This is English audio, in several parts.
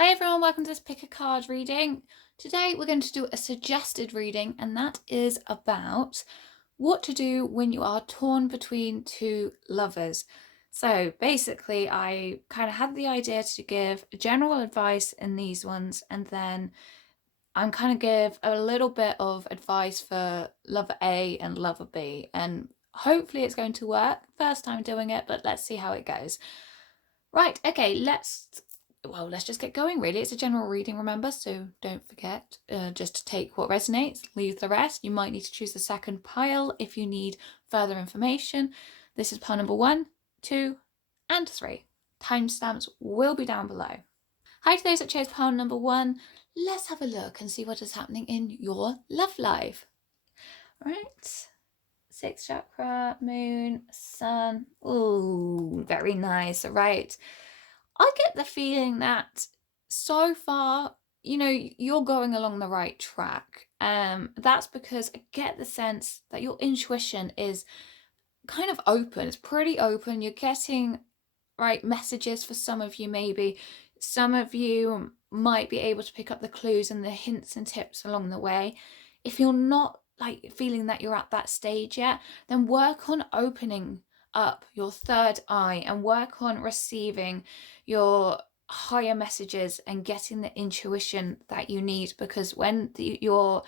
Hi everyone, welcome to this pick a card reading. Today we're going to do a suggested reading, and that is about what to do when you are torn between two lovers. So basically I kind of had the idea to give general advice in these ones, and then I'm kind of give a little bit of advice for lover A and lover B, and hopefully it's going to work. First time doing it, but let's see how it goes. Right, okay, let's just get going really. It's a general reading, remember, so don't forget just to take what resonates, leave the rest. You might need to choose the second pile if you need further information. This is pile number 1, 2, and 3. Timestamps will be down below. Hi to those that chose pile number 1. Let's have a look and see what is happening in your love life. Right. 6th chakra, moon, sun. Ooh, very nice. All right. I get the feeling that so far, you're going along the right track. That's because I get the sense that your intuition is kind of open. It's pretty open. You're getting right messages for some of you, maybe. Some of you might be able to pick up the clues and the hints and tips along the way. If you're not like feeling that you're at that stage yet, then work on opening up your third eye and work on receiving your higher messages and getting the intuition that you need, because when your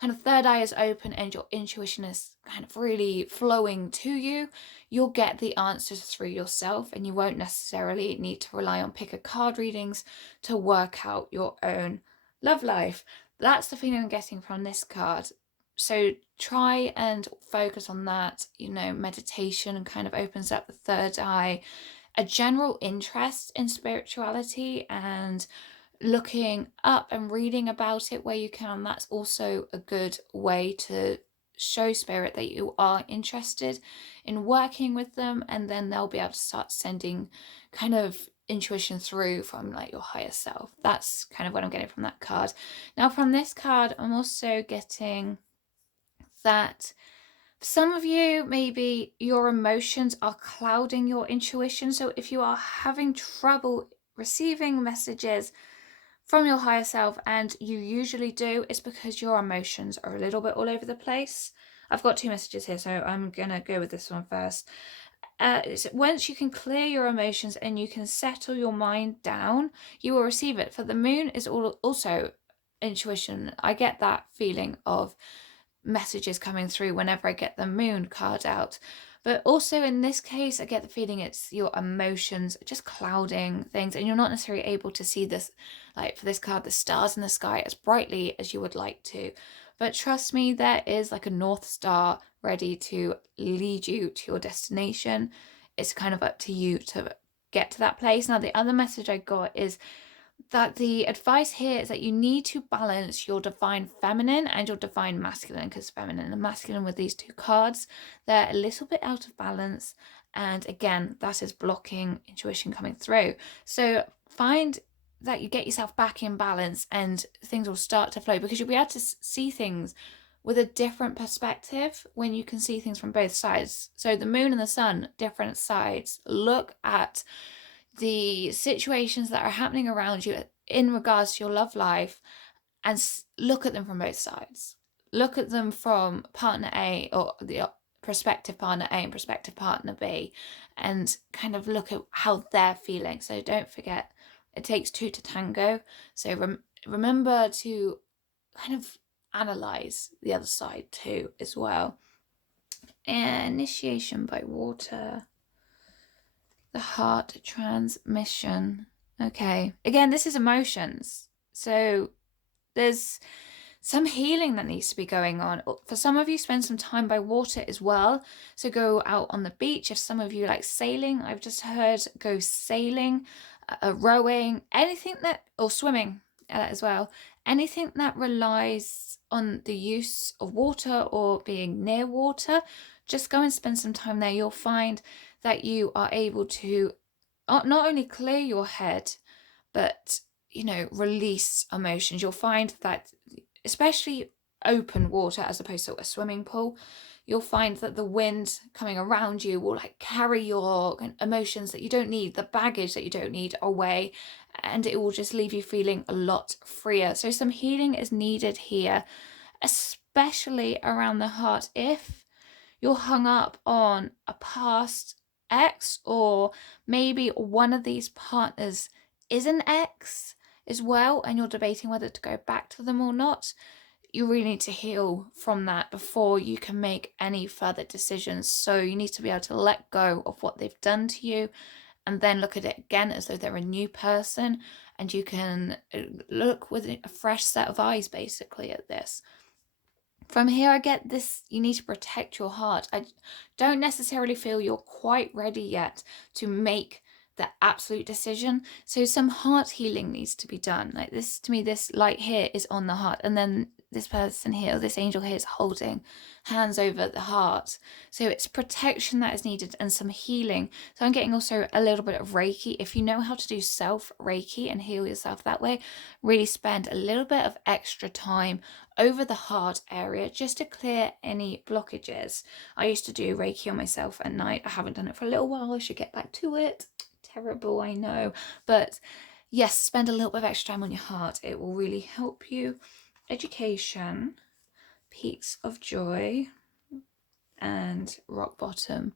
kind of third eye is open and your intuition is kind of really flowing to you, you'll get the answers through yourself, and you won't necessarily need to rely on pick a card readings to work out your own love life. That's the feeling I'm getting from this card. So try and focus on that. Meditation kind of opens up the third eye, a general interest in spirituality and looking up and reading about it where you can. That's also a good way to show spirit that you are interested in working with them, and then they'll be able to start sending kind of intuition through from like your higher self. That's kind of what I'm getting from that card. Now from this card, I'm also getting that some of you, maybe your emotions are clouding your intuition. So if you are having trouble receiving messages from your higher self, and you usually do, it's because your emotions are a little bit all over the place. I've got 2 messages here, so I'm gonna go with this one first. Once you can clear your emotions and you can settle your mind down, you will receive it. For the moon is also intuition. I get that feeling of messages coming through whenever I get the moon card out. But also in this case, I get the feeling it's your emotions just clouding things, and you're not necessarily able to see this, like for this card, the stars in the sky as brightly as you would like to. But trust me, there is like a North Star ready to lead you to your destination. It's kind of up to you to get to that place. Now, the other message I got is that the advice here is that you need to balance your divine feminine and your divine masculine, because feminine and masculine with these 2 cards, they're a little bit out of balance, and again that is blocking intuition coming through. So find that you get yourself back in balance and things will start to flow, because you'll be able to see things with a different perspective when you can see things from both sides. So the moon and the sun, different sides. Look at the situations that are happening around you in regards to your love life and look at them from both sides. Look at them from partner A, or the prospective partner A and prospective partner B, and kind of look at how they're feeling. So don't forget, it takes 2 to tango. So remember to kind of analyze the other side too as well. And initiation by water. The heart transmission. Okay. Again, this is emotions. So there's some healing that needs to be going on. For some of you, spend some time by water as well. So go out on the beach. If some of you like sailing, I've just heard go sailing, rowing, anything that, or swimming as well. Anything that relies on the use of water or being near water, just go and spend some time there. You'll find that you are able to not only clear your head, but release emotions. You'll find that, especially open water as opposed to a swimming pool, you'll find that the wind coming around you will like carry your emotions that you don't need, the baggage that you don't need away, and it will just leave you feeling a lot freer. So some healing is needed here, especially around the heart. If you're hung up on a past ex, or maybe one of these partners is an ex as well, and you're debating whether to go back to them or not, you really need to heal from that before you can make any further decisions. So you need to be able to let go of what they've done to you, and then look at it again as though they're a new person, and you can look with a fresh set of eyes basically at this. From here, I get this, you need to protect your heart. I don't necessarily feel you're quite ready yet to make the absolute decision. So some heart healing needs to be done. Like this, to me, this light here is on the heart. And then this person here, this angel here, is holding hands over the heart. So it's protection that is needed and some healing. So I'm getting also a little bit of Reiki. If you know how to do self Reiki and heal yourself that way, really spend a little bit of extra time over the heart area just to clear any blockages. I used to do Reiki on myself at night. I haven't done it for a little while. I should get back to it. Terrible, I know. But yes, spend a little bit of extra time on your heart. It will really help you. Education, peaks of joy, and rock bottom.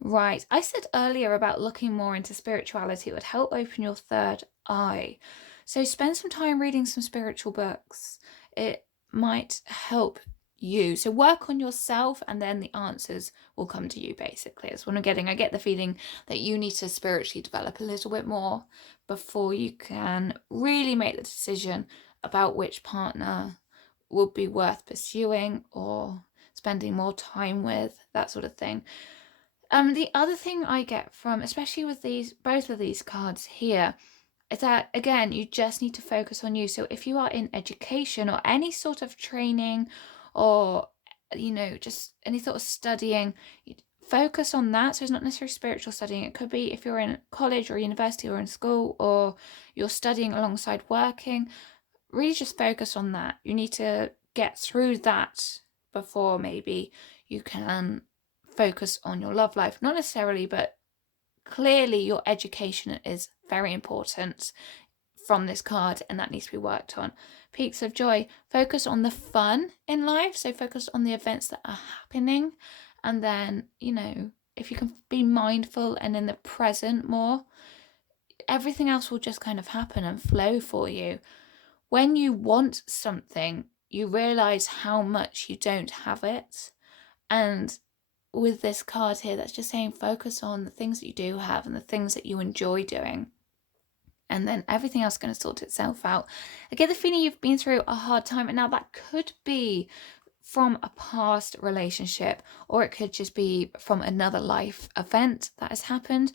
Right, I said earlier about looking more into spirituality. It would help open your third eye. So spend some time reading some spiritual books. It might help you. So work on yourself, and then the answers will come to you, basically. That's what I'm getting. I get the feeling that you need to spiritually develop a little bit more before you can really make the decision about which partner would be worth pursuing or spending more time with, that sort of thing. The other thing I get from, especially with both of these cards here, is that, again, you just need to focus on you. So if you are in education or any sort of training, or, just any sort of studying, focus on that. So it's not necessarily spiritual studying. It could be if you're in college or university or in school, or you're studying alongside working, really just focus on that. You need to get through that before maybe you can focus on your love life. Not necessarily, but clearly your education is very important from this card, and that needs to be worked on. Peaks of joy, focus on the fun in life. So focus on the events that are happening, and then, if you can be mindful and in the present more, everything else will just kind of happen and flow for you. When you want something, you realize how much you don't have it. And with this card here, that's just saying focus on the things that you do have and the things that you enjoy doing, and then everything else is going to sort itself out. I get the feeling you've been through a hard time, and now that could be from a past relationship, or it could just be from another life event that has happened,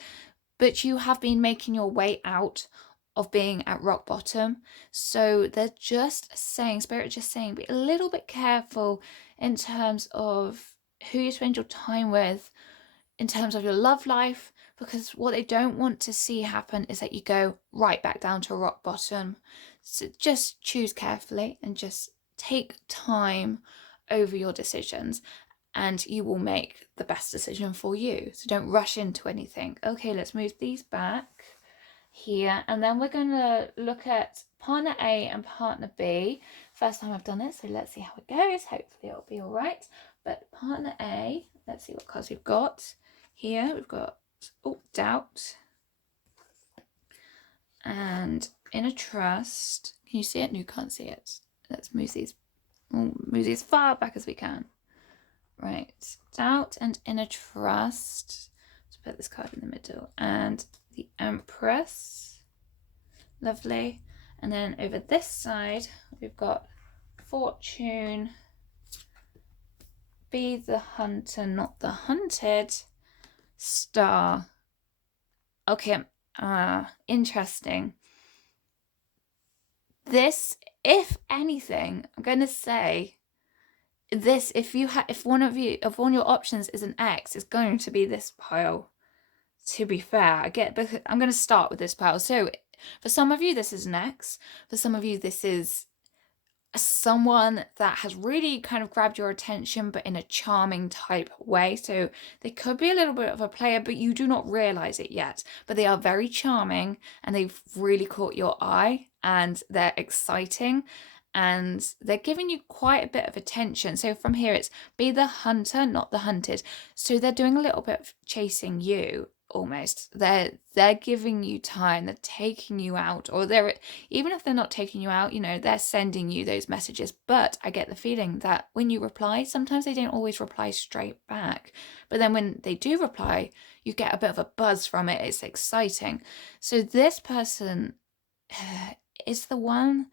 but you have been making your way out of being at rock bottom. So they're just saying, Spirit just saying, be a little bit careful in terms of who you spend your time with, in terms of your love life, because what they don't want to see happen is that you go right back down to rock bottom. So just choose carefully and just take time over your decisions, and you will make the best decision for you. So don't rush into anything. Okay, let's move these back here, and then we're going to look at partner A and partner B. First time I've done it, so let's see how it goes. Hopefully it'll be all right. But partner A, let's see what cards we've got here. We've got doubt and inner trust. Can you see it? No, you can't see it. Let's move these as far back as we can. Right, doubt and inner trust. Let's put this card in the middle, and the Empress. Lovely. And then over this side we've got fortune, be the hunter, not the hunted, star. Okay, interesting. This, if anything, I'm going to say this, if one of your options is an X, it's going to be this pile. To be fair, I'm going to start with this pile. So for some of you this is an X, for some of you this is someone that has really kind of grabbed your attention, but in a charming type way. So they could be a little bit of a player, but you do not realize it yet. But they are very charming and they've really caught your eye and they're exciting and they're giving you quite a bit of attention. So from here, it's be the hunter, not the hunted. So they're doing a little bit of chasing you almost. They're giving you time, they're taking you out, or they're, even if they're not taking you out, you know, they're sending you those messages. But I get the feeling that when you reply, sometimes they don't always reply straight back. But then when they do reply, you get a bit of a buzz from it. It's exciting. So this person is the one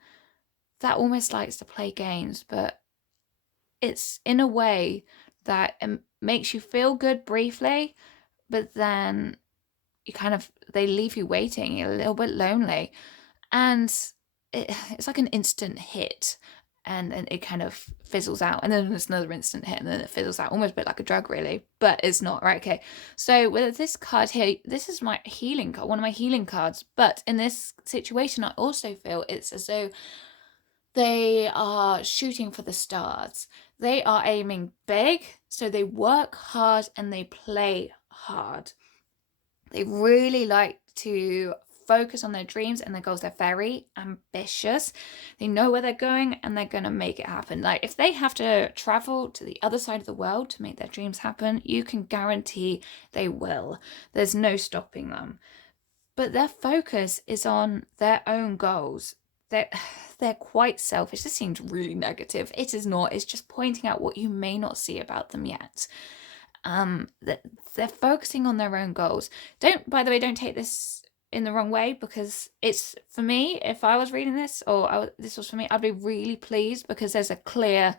that almost likes to play games, but it's in a way that makes you feel good briefly, but then you kind of, they leave you waiting a little bit lonely. And it's like an instant hit, and then it kind of fizzles out, and then there's another instant hit, and then it fizzles out, almost a bit like a drug really, but it's not, right? Okay, so with this card here, this is my healing card, one of my healing cards, but in this situation I also feel it's as though they are shooting for the stars. They are aiming big, so they work hard and they play hard. They really like to focus on their dreams and their goals. They're very ambitious. They know where they're going and they're going to make it happen. Like if they have to travel to the other side of the world to make their dreams happen, you can guarantee they will. There's no stopping them. But their focus is on their own goals. They're quite selfish. This seems really negative. It is not. It's just pointing out what you may not see about them yet. They're focusing on their own goals. By the way, don't take this in the wrong way, because it's, for me, if I was reading this, or this was for me, I'd be really pleased because there's a clear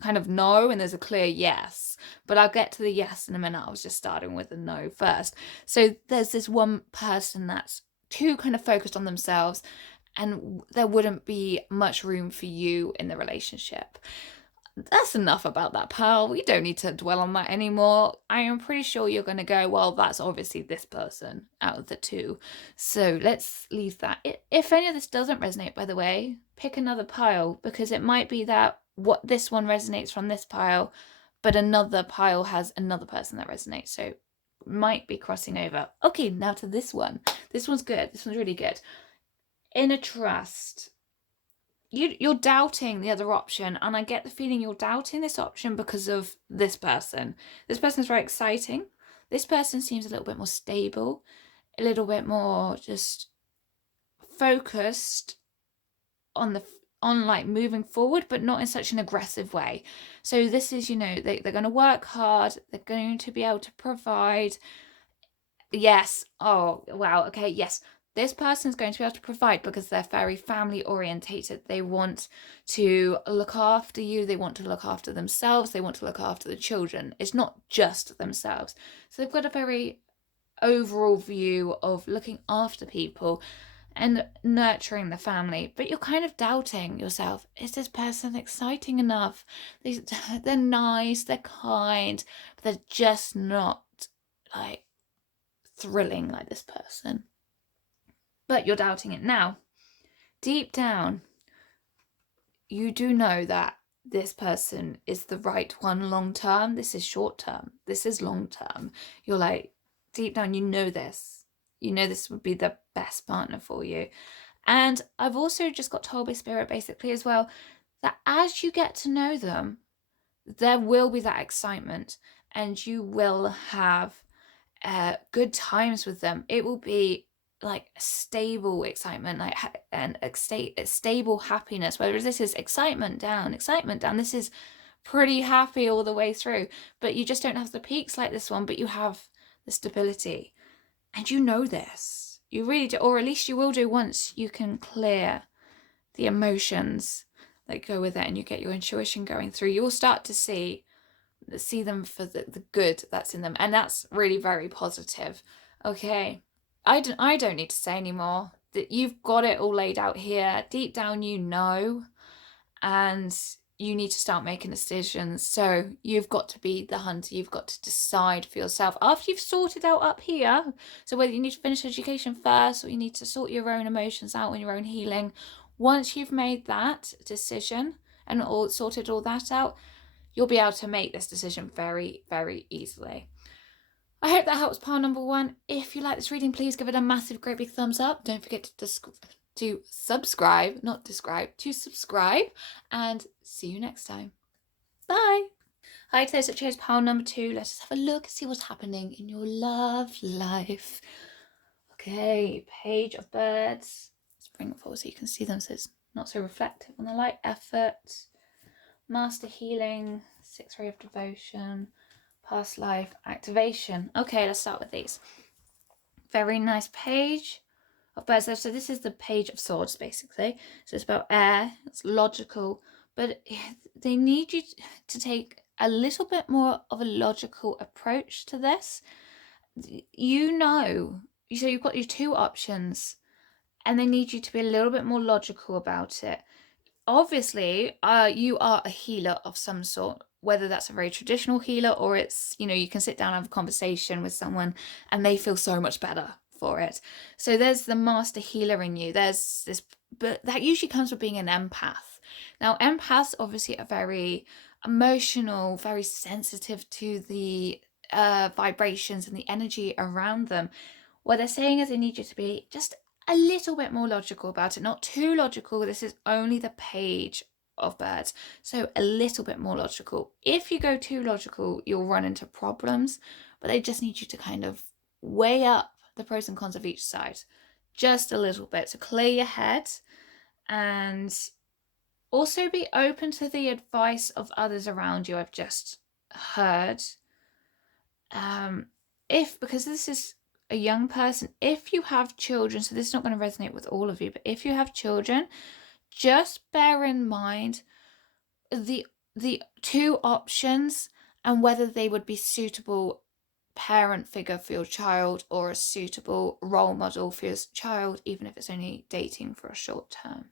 kind of no and there's a clear yes. But I'll get to the yes in a minute. I was just starting with the no first. So there's this one person that's too kind of focused on themselves, and there wouldn't be much room for you in the relationship. That's enough about that, pal. We don't need to dwell on that anymore. I am pretty sure you're going to go, well, that's obviously this person out of the two. So let's leave that. If any of this doesn't resonate, by the way, pick another pile, because it might be that what this one resonates from this pile, but another pile has another person that resonates. So might be crossing over. Okay, now to this one. This one's good. This one's really good. Inner trust. You're doubting the other option, and I get the feeling you're doubting this option because of this person. This person is very exciting. This person seems a little bit more stable, a little bit more just focused on like moving forward, but not in such an aggressive way. So this is, you know, they're going to work hard. They're going to be able to provide. Yes. Oh, wow. Okay. Yes. This person is going to be able to provide because they're very family orientated. They want to look after you. They want to look after themselves. They want to look after the children. It's not just themselves. So they've got a very overall view of looking after people and nurturing the family. But you're kind of doubting yourself. Is this person exciting enough? They're nice, they're kind, but they're just not like thrilling like this person. But you're doubting it now. Deep down, you do know that this person is the right one long term. This is short term. This is long term. You're like, deep down, you know this. You know this would be the best partner for you. And I've also just got told by Spirit basically as well that as you get to know them, there will be that excitement and you will have good times with them. It will be like stable excitement, like and stable happiness. Whereas this is excitement down, this is pretty happy all the way through, but you just don't have the peaks like this one, but you have the stability. And you know this, you really do, or at least you will do once you can clear the emotions that go with it and you get your intuition going through. You will start to see them for the good that's in them, and that's really very positive. Okay, I don't need to say anymore. That you've got it all laid out here. Deep down, you know, and you need to start making decisions. So you've got to be the hunter. You've got to decide for yourself after you've sorted out up here. So whether you need to finish education first or you need to sort your own emotions out and your own healing, Once you've made that decision and all sorted all that out, you'll be able to make this decision very, very easily. I hope that helps pile number 1. If you like this reading, please give it a massive, great big thumbs up. Don't forget to subscribe, not describe, to subscribe, and see you next time. Bye. Hi, to those that chose pile number 2. Let's just have a look and see what's happening in your love life. Okay, Page of Birds. Let's bring it forward so you can see them so it's not so reflective on the light. Effort, Master Healing, 6th Ray of Devotion, Past Life, Activation. Okay, let's start with these. Very nice Page of Birds. So this is the Page of Swords, basically. So it's about air, it's logical, but they need you to take a little bit more of a logical approach to this. You know, so you've got your 2 options, and they need you to be a little bit more logical about it. Obviously, you are a healer of some sort, whether that's a very traditional healer or it's, you can sit down and have a conversation with someone and they feel so much better for it. So there's the master healer in you. There's this, but that usually comes with being an empath. Now, empaths obviously are very emotional, very sensitive to the vibrations and the energy around them. What they're saying is they need you to be just a little bit more logical about it, not too logical. This is only the Page of Birds, so a little bit more logical. If you go too logical, you'll run into problems, but they just need you to kind of weigh up the pros and cons of each side just a little bit to clear your head, and also be open to the advice of others around you. I've just heard because this is a young person, if you have children, so this is not going to resonate with all of you, but if you have children, just bear in mind the 2 options and whether they would be suitable parent figure for your child or a suitable role model for your child, even if it's only dating for a short term.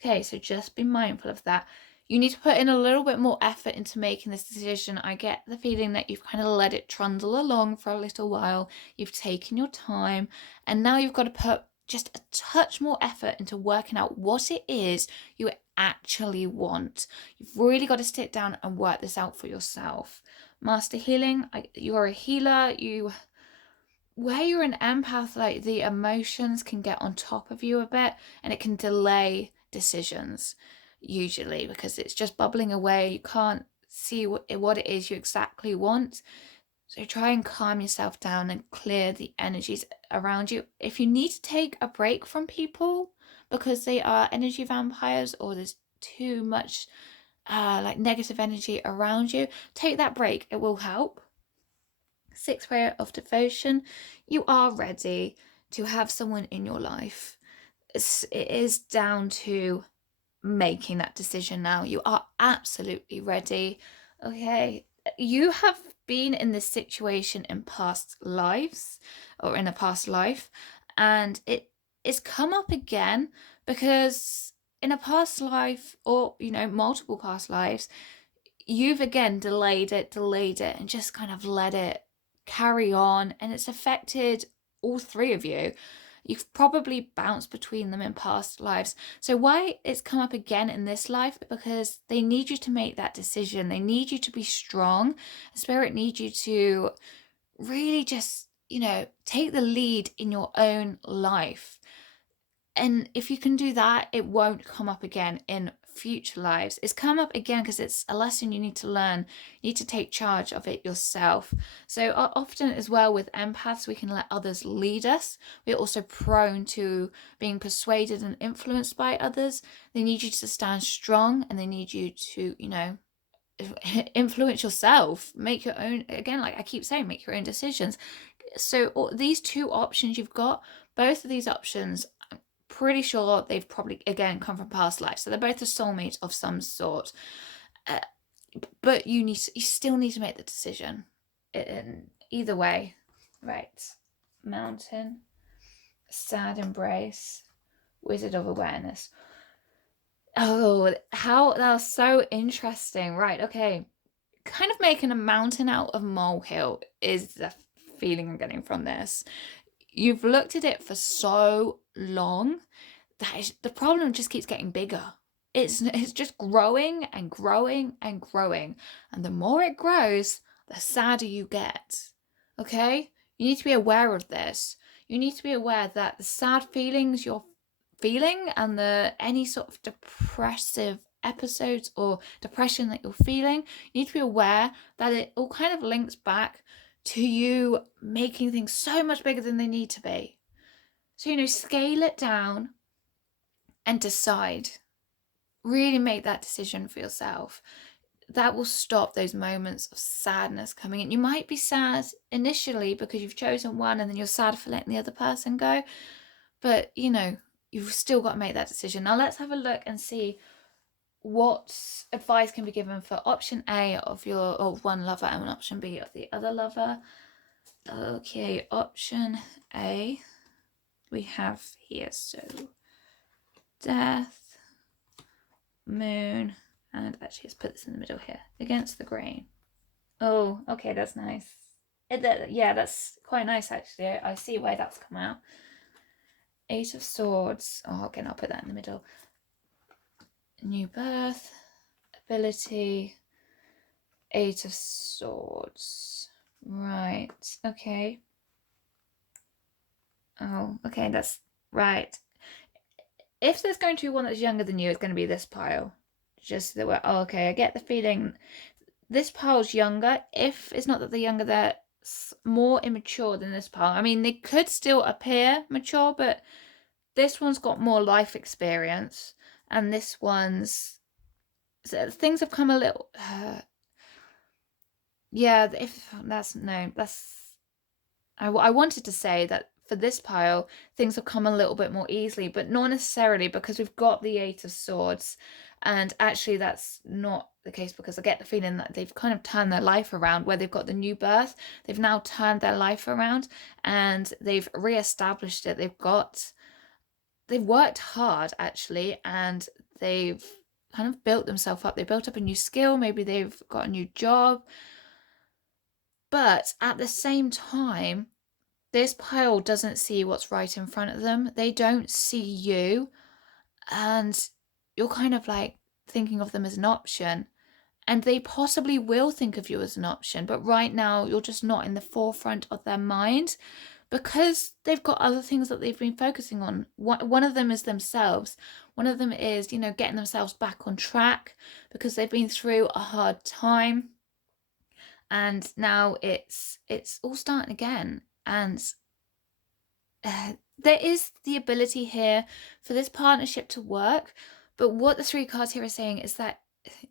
Okay, so just be mindful of that. You need to put in a little bit more effort into making this decision. I get the feeling that you've kind of let it trundle along for a little while. You've taken your time, and now you've got to put just a touch more effort into working out what it is you actually want. You've really got to sit down and work this out for yourself. Master Healing, you're a healer. Where you're an empath, like, the emotions can get on top of you a bit, and it can delay decisions usually because it's just bubbling away. You can't see what it is you exactly want. So try and calm yourself down and clear the energies around you. If you need to take a break from people because they are energy vampires or there's too much like negative energy around you, take that break. It will help. 6th Ray of Devotion, you are ready to have someone in your life. It is down to making that decision now. You are absolutely ready. Okay, you have been in this situation in past lives or in a past life, and it's come up again because in a past life, or multiple past lives, you've again delayed it and just kind of let it carry on, and it's affected all 3 of you. You've probably bounced between them in past lives. So why it's come up again in this life? Because they need you to make that decision. They need you to be strong. Spirit needs you to really just, take the lead in your own life. And if you can do that, it won't come up again in future lives. It's come up again because it's a lesson you need to learn. You need to take charge of it yourself. So often as well with empaths, we can let others lead us. We're also prone to being persuaded and influenced by others. They need you to stand strong, and they need you to, influence yourself. Make your own, again, like I keep saying, make your own decisions. So these 2 options you've got, both of these options, pretty sure they've probably again come from past lives, so they're both a soulmate of some sort, but you still need to make the decision in either way. Right, Mountain, Sad Embrace, Wizard of Awareness. Oh, how that was so interesting. Right, okay, kind of making a mountain out of molehill is the feeling I'm getting from this. You've looked at it for so long the problem just keeps getting bigger. It's just growing and growing and growing. And the more it grows, the sadder you get. Okay? You need to be aware of this. You need to be aware that the sad feelings you're feeling and any sort of depressive episodes or depression that you're feeling, you need to be aware that it all kind of links back to you making things so much bigger than they need to be. So, scale it down and decide. Really make that decision for yourself. That will stop those moments of sadness coming in. You might be sad initially because you've chosen one and then you're sad for letting the other person go. But, you've still got to make that decision. Now let's have a look and see what advice can be given for option A of one lover and option B of the other lover. Okay, option A we have here. So Death, Moon, and actually let's put this in the middle here. Against the Grain. Oh, okay, that's nice. Yeah, that's quite nice actually. I see why that's come out. Eight of Swords. Oh, again, I'll put that in the middle. New Birth, Ability, Eight of Swords. Right, okay. Oh, okay, that's right. If there's going to be one that's younger than you, it's going to be this pile. Just that we're, oh, okay, I get the feeling this pile's younger. If it's not that they're younger, they're more immature than this pile. I mean, they could still appear mature, but this one's got more life experience, and this one's things have come a little. Yeah, if that's no, that's. I wanted to say that for this pile, things have come a little bit more easily, but not necessarily because we've got the Eight of Swords, and actually that's not the case because I get the feeling that they've kind of turned their life around. Where they've got the New Birth, they've now turned their life around and they've re-established it. They've worked hard actually, and they've kind of built themselves up. They built up a new skill, maybe they've got a new job, but at the same time, this pile doesn't see what's right in front of them. They don't see you, and you're kind of like thinking of them as an option, and they possibly will think of you as an option, but right now you're just not in the forefront of their mind because they've got other things that they've been focusing on. One of them is themselves. One of them is, getting themselves back on track because they've been through a hard time, and now it's all starting again. And there is the ability here for this partnership to work, but what the three cards here are saying is that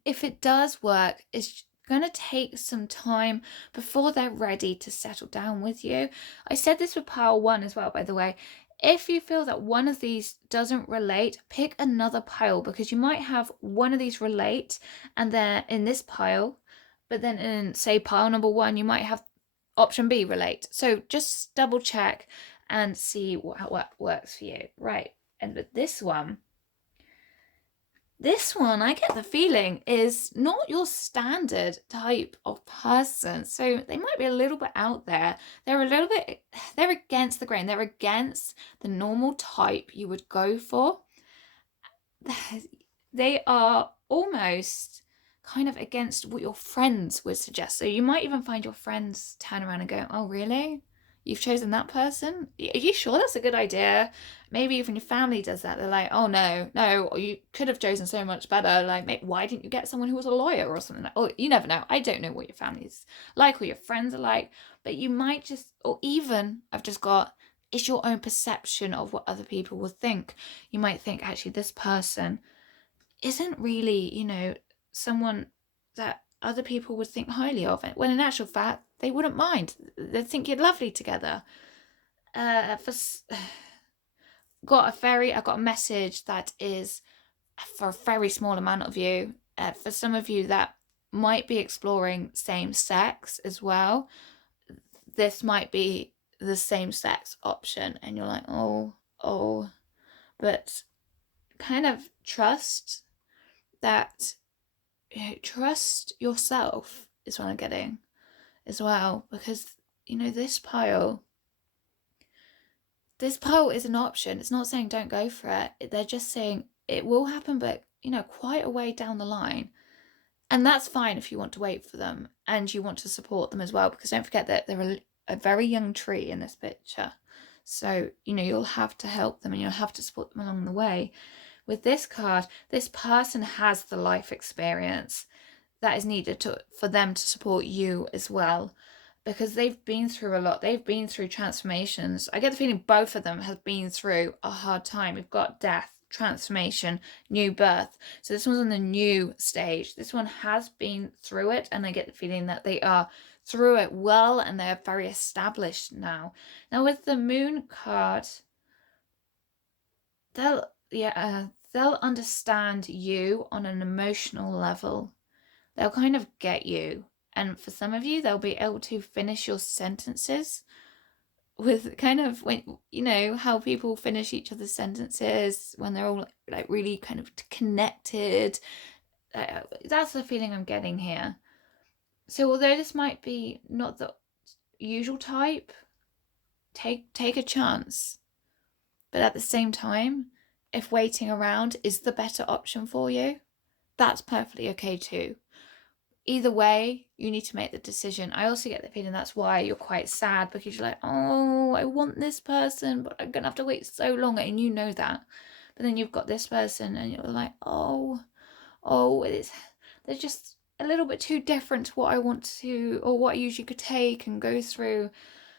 if it does work, it's going to take some time before they're ready to settle down with you. I said this with pile 1 as well, by the way. If you feel that one of these doesn't relate, pick another pile, because you might have one of these relate and they're in this pile, but then in, say, pile number 1, you might have option B relate. So just double check and see what works for you. Right, and with this one, I get the feeling is not your standard type of person. So they might be a little bit out there. They're against the grain. They're against the normal type you would go for. They are almost kind of against what your friends would suggest. So you might even find your friends turn around and go, oh, really? You've chosen that person? Are you sure that's a good idea? Maybe even your family does that. They're like, oh, no, you could have chosen so much better. Like, why didn't you get someone who was a lawyer or something? Oh, you never know. I don't know what your family's like or your friends are like, but you might just, or even I've just got, it's your own perception of what other people will think. You might think, actually, this person isn't really, someone that other people would think highly of, when in actual fact they wouldn't mind. They'd think you're lovely together. I got a message that is for a very small amount of you. For some of you that might be exploring same sex as well, this might be the same sex option, and you're like, oh, but kind of trust yourself is what I'm getting as well, because this pile, this pole is an option. It's not saying don't go for it. They're just saying it will happen, but, you know, quite a way down the line. And that's fine if you want to wait for them and you want to support them as well, because don't forget that they're a very young tree in this picture. So, you know, you'll have to help them and you'll have to support them along the way. With this card, this person has the life experience that is needed for them to support you as well, because they've been through a lot. They've been through transformations. I get the feeling both of them have been through a hard time. We've got death, transformation, new birth. So this one's on the new stage. This one has been through it, and I get the feeling that they are through it well and they're very established now. Now with the Moon card, they'll understand you on an emotional level. They'll kind of get you. And for some of you, they'll be able to finish your sentences with kind of, when, you know, how people finish each other's sentences when they're all like really kind of connected. That's the feeling I'm getting here. So although this might be not the usual type, take a chance. But at the same time, if waiting around is the better option for you, that's perfectly okay too. Either way, you need to make the decision. I also get the feeling that's why you're quite sad, because you're like, oh, I want this person, but I'm gonna have to wait so long, and you know that. But then you've got this person and you're like, oh, they're just a little bit too different to what I want to, or what I usually could take and go through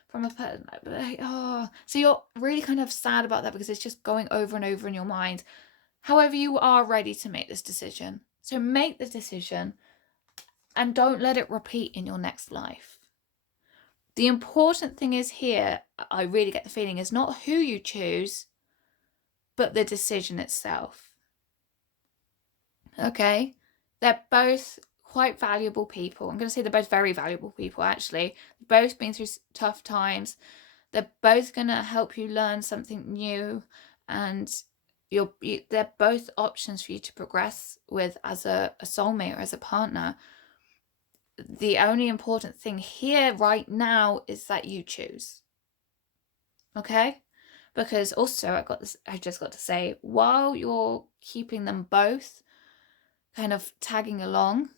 from a person. Like, oh, so you're really kind of sad about that because it's just going over and over in your mind. However, you are ready to make this decision. So make the decision and don't let it repeat in your next life. The important thing is here, I really get the feeling, is not who you choose, but the decision itself. Okay? They're both quite valuable people. I'm going to say they're both very valuable people, actually. They've both been through tough times. They're both going to help you learn something new, and they're both options for you to progress with as a soulmate or as a partner. The only important thing here right now is that you choose. Okay? Because also I just got to say, while you're keeping them both kind of tagging along,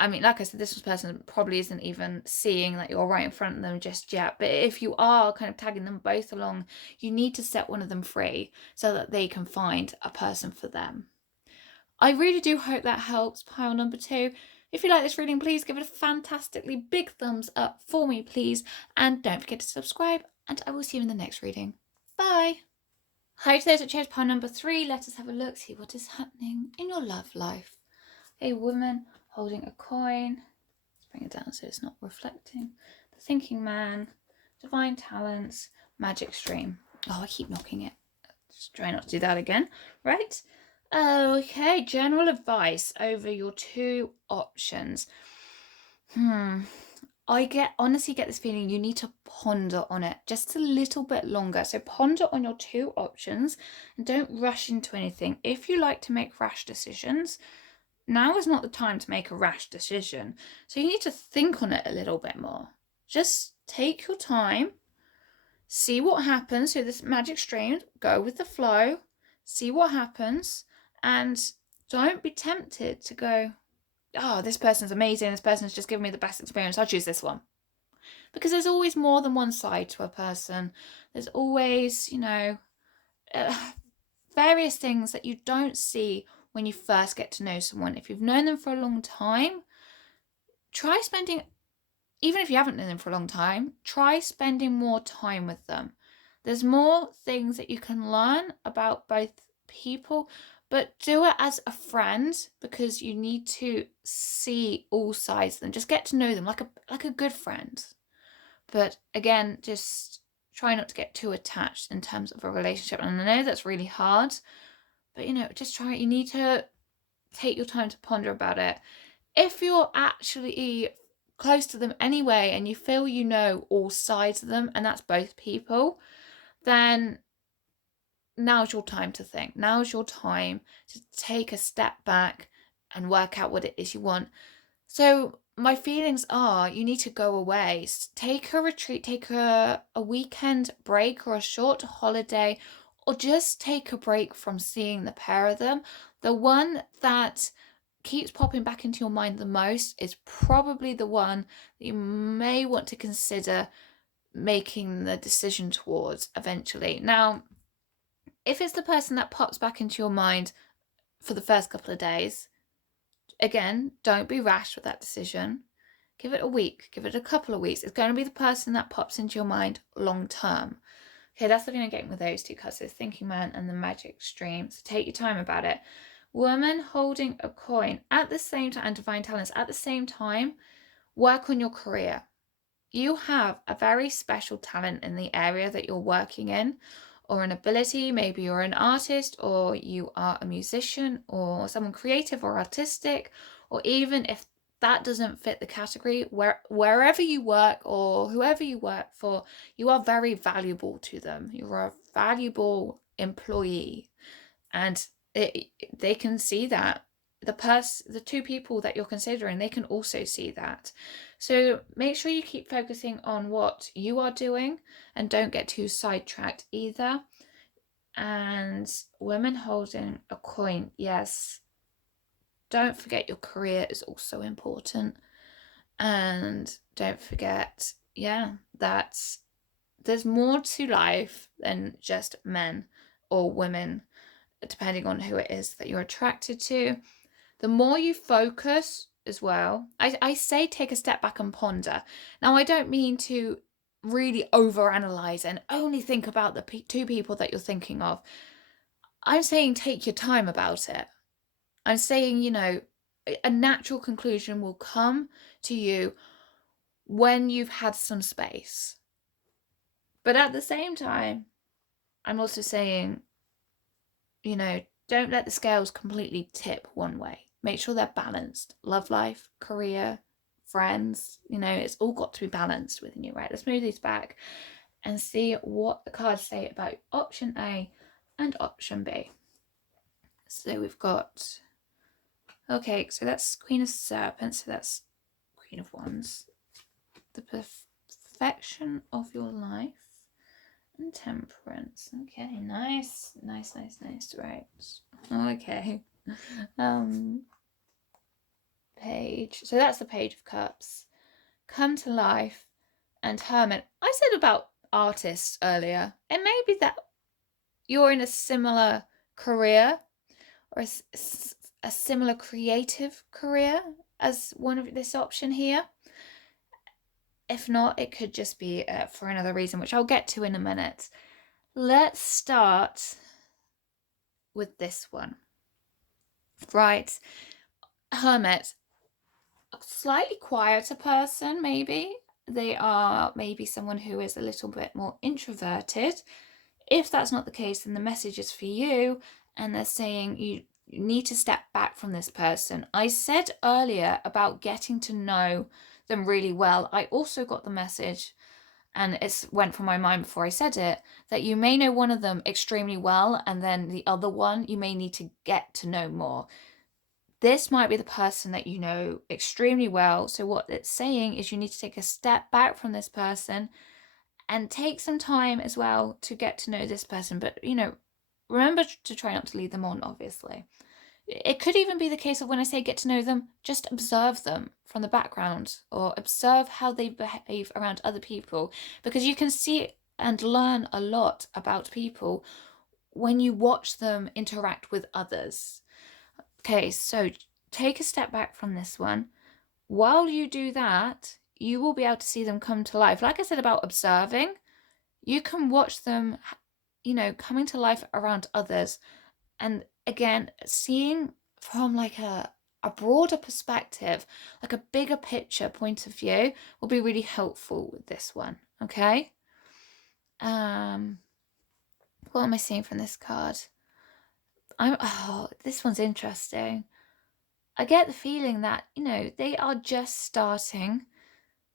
I mean, like I said, this person probably isn't even seeing that you're right in front of them just yet. But if you are kind of tagging them both along, you need to set one of them free so that they can find a person for them. I really do hope that helps, pile number 2. If you like this reading, please give it a fantastically big thumbs up for me, please. And don't forget to subscribe, and I will see you in the next reading. Bye. Hi, today's at pile number 3. Let us have a look, see what is happening in your love life. A woman holding a coin. Let's bring it down so it's not reflecting. The thinking man, divine talents, magic stream. Oh, I keep knocking it. Just try not to do that again. Right. Okay, general advice over your 2 options. I honestly get this feeling you need to ponder on it just a little bit longer. So ponder on your 2 options and don't rush into anything. If you like to make rash decisions, now is not the time to make a rash decision. So you need to think on it a little bit more. Just take your time, see what happens. So this magic stream, go with the flow, see what happens. And don't be tempted to go, oh, this person's amazing, this person's just given me the best experience, I'll choose this one. Because there's always more than one side to a person. There's always, you know, various things that you don't see when you first get to know someone. If you've known them for a long time, try spending, even if you haven't known them for a long time, try spending more time with them. There's more things that you can learn about both people, but do it as a friend, because you need to see all sides of them. Just get to know them like a good friend. But again, just try not to get too attached in terms of a relationship. And I know that's really hard, but you know, just try it. You need to take your time to ponder about it. If you're actually close to them anyway and you feel you know all sides of them, and that's both people, then now's your time to think. Now's your time to take a step back and work out what it is you want. So my feelings are you need to go away. Take a retreat, take a weekend break or a short holiday, or just take a break from seeing the pair of them. The one that keeps popping back into your mind the most is probably the one that you may want to consider making the decision towards eventually. Now, if it's the person that pops back into your mind for the first couple of days, again, don't be rash with that decision. Give it a week, give it a couple of weeks. It's going to be the person that pops into your mind long term. Okay, that's the thing I'm getting with those two cards, the Thinking Man and the Magic Stream. So take your time about it. Woman holding a coin at the same time, and Divine Talents at the same time. Work on your career. You have a very special talent in the area that you're working in, or an ability. Maybe you're an artist, or you are a musician, or someone creative or artistic, or even if that doesn't fit the category, wherever you work or whoever you work for, you are very valuable to them. You are a valuable employee, and they can see that. The two people that you're considering, they can also see that. So make sure you keep focusing on what you are doing and don't get too sidetracked either. And women holding a coin, yes, don't forget your career is also important. And don't forget, that there's more to life than just men or women, depending on who it is that you're attracted to. The more you focus as well, I say take a step back and ponder. Now, I don't mean to really overanalyze and only think about the two people that you're thinking of. I'm saying take your time about it. I'm saying, a natural conclusion will come to you when you've had some space. But at the same time, I'm also saying, don't let the scales completely tip one way. Make sure they're balanced. Love life, career, friends, it's all got to be balanced within you, right? Let's move these back and see what the cards say about option A and option B. So we've got, okay, so that's Queen of Serpents, so that's Queen of Wands. The perfection of your life and Temperance. Okay, nice. Right. Okay. Page. So that's the Page of Cups. Come to Life and Hermit. I said about artists earlier. It may be that you're in a similar career or a similar creative career as one of this option here. If not, it could just be for another reason, which I'll get to in a minute. Let's start with this one. Right. Hermit. A slightly quieter person, maybe. They are maybe someone who is a little bit more introverted. If that's not the case, then the message is for you, and they're saying you need to step back from this person. I said earlier about getting to know them really well. I also got the message, and it went from my mind before I said it, that you may know one of them extremely well, and then the other one you may need to get to know more. This might be the person that you know extremely well. So what it's saying is you need to take a step back from this person and take some time as well to get to know this person. But, remember to try not to lead them on, obviously. It could even be the case of when I say get to know them, just observe them from the background or observe how they behave around other people, because you can see and learn a lot about people when you watch them interact with others. Okay, so take a step back from this one. While you do that, you will be able to see them come to life. Like I said about observing, you can watch them, coming to life around others. And again, seeing from like a broader perspective, like a bigger picture point of view, will be really helpful with this one. Okay. What am I seeing from this card? This one's interesting. I get the feeling that, they are just starting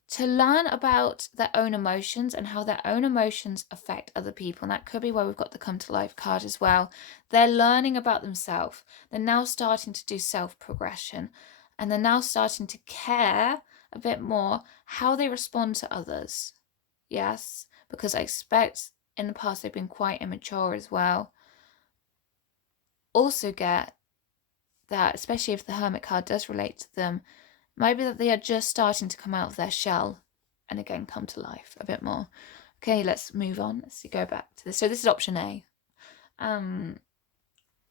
to learn about their own emotions and how their own emotions affect other people. And that could be why we've got the Come to Life card as well. They're learning about themselves. They're now starting to do self-progression. And they're now starting to care a bit more how they respond to others. Yes, because I expect in the past they've been quite immature as well. Also get that, especially if the Hermit card does relate to them, might be that they are just starting to come out of their shell and again come to life a bit more. Okay, let's move on. Let's go back to this. So this is option A.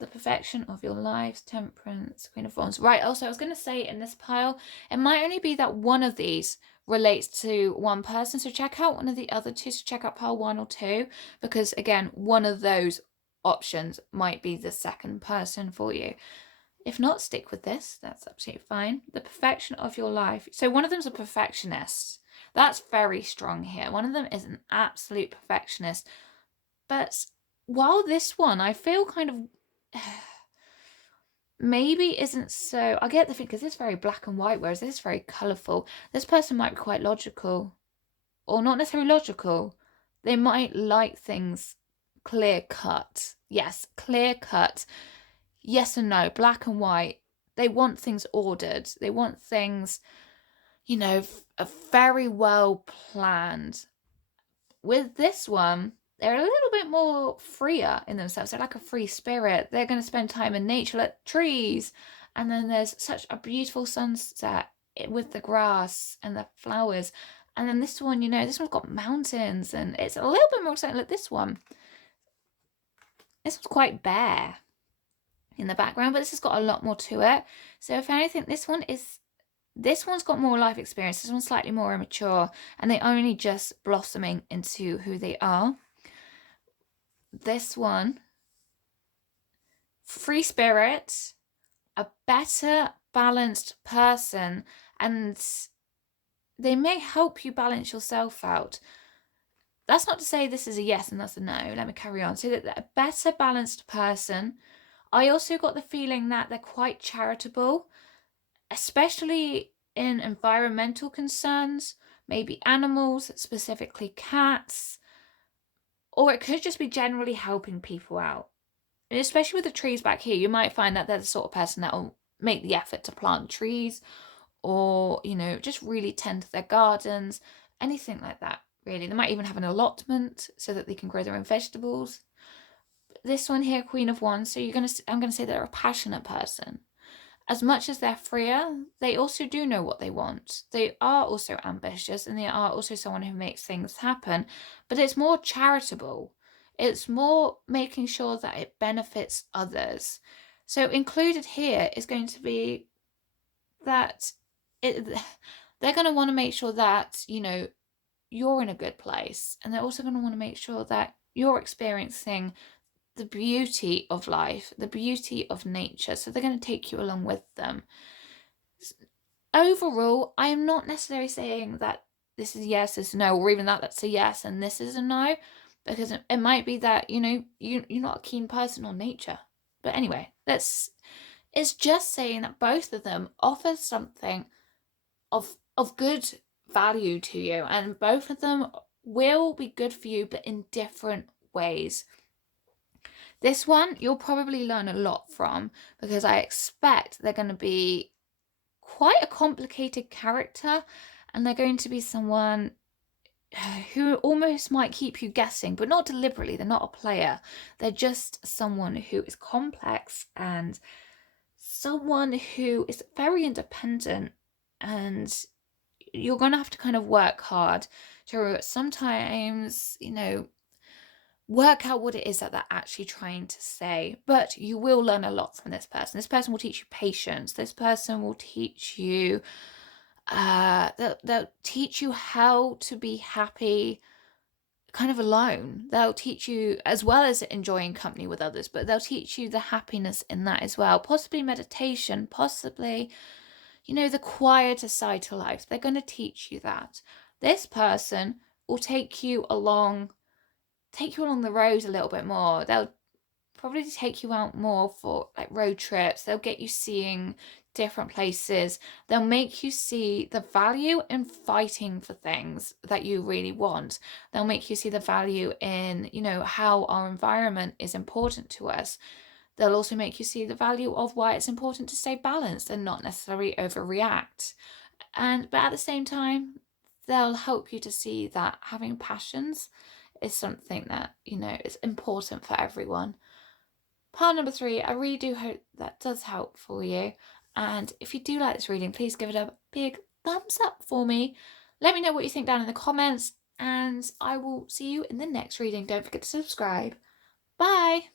The perfection of your life, Temperance, Queen of Wands. Right, also I was going to say in this pile, it might only be that one of these relates to one person. So check out one of the other two. So check out pile 1 or 2, because again, one of those options might be the second person for you. If not, stick with this. That's absolutely fine. The perfection of your life. So one of them's a perfectionist. That's very strong here. One of them is an absolute perfectionist. But while this one, I feel kind of maybe isn't so, I get the thing, because it's very black and white, whereas this is very colourful. This person might be quite logical, or not necessarily logical. They might like things clear cut. Yes, clear cut. Yes and no, black and white. They want things ordered. They want things, you know, very well planned. With this one, they're a little bit more freer in themselves. They're like a free spirit. They're going to spend time in nature, like trees. And then there's such a beautiful sunset with the grass and the flowers. And then this one, you know, this one's got mountains and it's a little bit more exciting. Like this one. This one's quite bare in the background, but this has got a lot more to it. So if anything, this one's got more life experience. This one's slightly more immature, and they're only just blossoming into who they are. This one, free spirit, a better balanced person, and they may help you balance yourself out. That's not to say this is a yes and that's a no. Let me carry on. So that a better balanced person. I also got the feeling that they're quite charitable, especially in environmental concerns, maybe animals, specifically cats, or it could just be generally helping people out. And especially with the trees back here, you might find that they're the sort of person that will make the effort to plant trees, or, you know, just really tend to their gardens, anything like that, really. They might even have an allotment so that they can grow their own vegetables. This one here, Queen of Wands, so I'm going to say they're a passionate person. As much as they're freer, they also do know what they want. They are also ambitious, and they are also someone who makes things happen, but it's more charitable. It's more making sure that it benefits others. So included here is going to be that they're going to want to make sure that, you know, you're in a good place, and they're also going to want to make sure that you're experiencing the beauty of life, the beauty of nature. So they're going to take you along with them. Overall, I am not necessarily saying that this is yes, this is no, or even that that's a yes and this is a no, because it might be that, you know, you're not a keen person on nature. But anyway, it's just saying that both of them offer something of good value to you, and both of them will be good for you, but in different ways. This one you'll probably learn a lot from, because I expect they're going to be quite a complicated character, and they're going to be someone who almost might keep you guessing, but not deliberately. They're not a player. They're just someone who is complex and someone who is very independent, and you're going to have to kind of work hard to sometimes, you know, work out what it is that they're actually trying to say. But you will learn a lot from this person. This person will teach you patience. This person will teach you they'll teach you how to be happy kind of alone. They'll teach you, as well as enjoying company with others, but they'll teach you the happiness in that as well. Possibly meditation, possibly, you know, the quieter side to life. They're going to teach you that. This person will take you along the road a little bit more. They'll probably take you out more for like road trips. They'll get you seeing different places. They'll make you see the value in fighting for things that you really want. They'll make you see the value in, you know, how our environment is important to us. They'll also make you see the value of why it's important to stay balanced and not necessarily overreact. but at the same time, they'll help you to see that having passions is something that, you know, is important for everyone. Pile number 3, I really do hope that does help for you. And if you do like this reading, please give it a big thumbs up for me. Let me know what you think down in the comments, and I will see you in the next reading. Don't forget to subscribe. Bye!